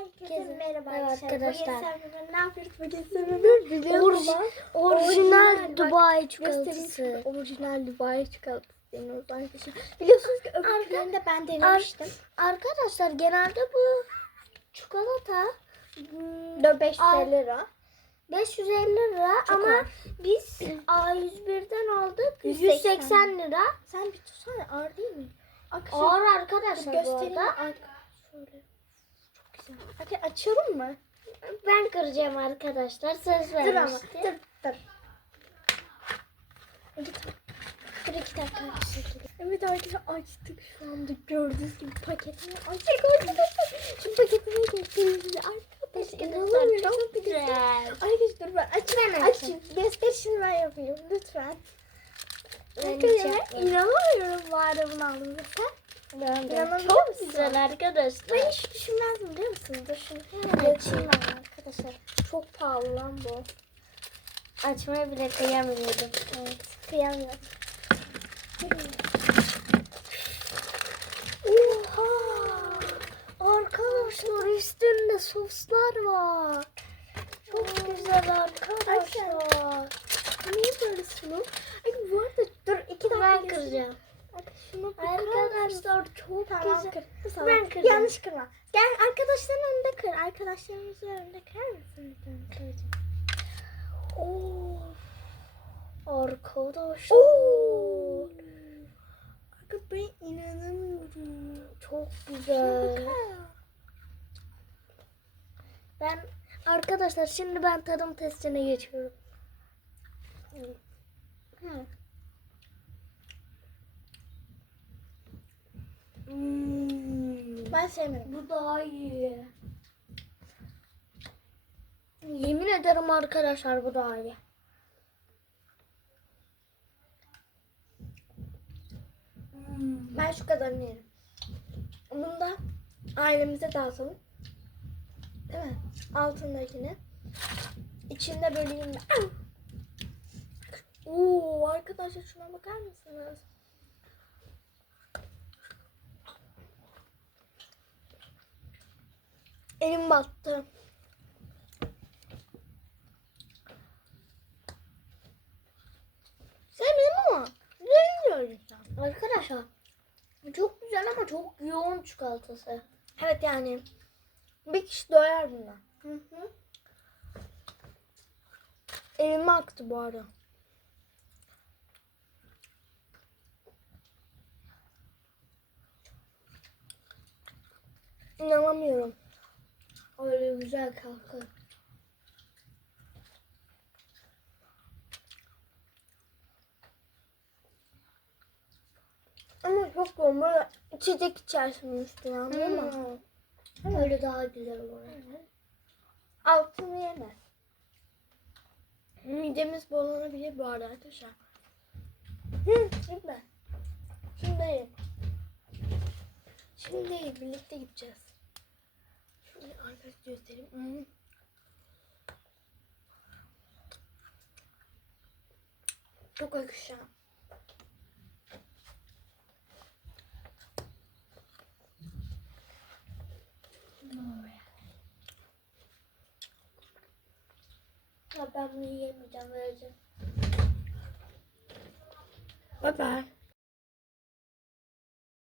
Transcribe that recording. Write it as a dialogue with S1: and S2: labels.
S1: Herkese merhaba arkadaşlar. Bugün ne yapıyoruz? Bugün sen biliyor musun?
S2: Orijinal Dubai çikolatası.
S1: Orijinal Dubai çikolatası deniyoruz arkadaşlar. Biliyorsunuz ki öbürlerinde ben denemiştim.
S2: Arkadaşlar genelde bu çikolata hmm,
S1: 5
S2: Ay.
S1: lira.
S2: 550 lira
S1: Çok
S2: ama
S1: ağır.
S2: biz A101'den aldık
S1: 180.
S2: 180 lira.
S1: Sen bir tutsana ağır değil mi? Arkadaşlar
S2: Ağır arkadaşlar bu arada.
S1: Ar- Şöyle. Çok güzel. Hadi açalım mı?
S2: Ben kıracağım arkadaşlar. Söz
S1: Dur ama. Dur dur. Git. Dur iki dakika. Evet arkadaşlar açtık şu anda gördüğünüz gibi paketini açtık arkadaşlar. Şu paketini göstereyim size arkadaşlar.
S2: İnanamıyorum,
S1: Çok
S2: çok güzel.
S1: Arkadaşlar ben açayım.
S2: Ben
S1: Açayım. Göster şimdi ben yapayım lütfen.
S2: Ben
S1: Arkadaşlar inanamıyorum bu arada bunu aldığımda sen. İnanabiliyor
S2: Çok
S1: musun?
S2: güzel arkadaşlar.
S1: Ben hiç düşünmezdim Dur şunu hemen açayım ben arkadaşlar. Çok pahalı lan bu.
S2: Açmaya bile kıyamıyordum.
S1: Evet, kıyamıyorum.
S2: Oha! Arkadaşlar üstünde soslar var. Çok güzel arkadaşlar.
S1: Niye böyle sulu? Ay bu arada dur iki dakika.
S2: Ben kıracağım.
S1: Bak mısın?
S2: Arkadaşlar çok
S1: Tamam
S2: güzel.
S1: kır.
S2: Ben kıracağım.
S1: Yanlış kırma. Gel arkadaşların önünde kır. Arkadaşlarımızın önünde kırar mısın?
S2: Oo. Arkadaşlar.
S1: Oo. Aga ben inanamıyorum.
S2: Çok güzel. Ben arkadaşlar şimdi ben tadım testine geçiyorum.
S1: Hmm. Ben sevmedim.
S2: Bu daha iyi. Yemin ederim arkadaşlar bu daha iyi.
S1: Ben şu kadarını yerim. Bunu da ailemize dağıtalım. Değil mi? Altındakini. İçinde böleyim! Oo arkadaşlar şuna bakar mısınız? Elim battı. Sevmedim ama güzel güzel.
S2: Arkadaşlar çok güzel ama çok yoğun çikolatası.
S1: Evet yani bir kişi doyar bundan.
S2: Hı hı.
S1: Elime aktı bu arada. İnanamıyorum.
S2: Öyle güzel kalkın.
S1: Ama çok böyle içecek içersin üstüne anladın mı?
S2: Hmm. Öyle daha güzel olur.
S1: Altını yeme. Midemiz bulanabilir bu arada arkadaşlar. Hı, gitme. Şimdi. Şimdi birlikte gideceğiz. Şöyle arkadaş göstereyim. Hı. Çok yakışacağım.
S2: Ya ben bunu yiyemeyeceğim vereceğim.
S1: Bye bye.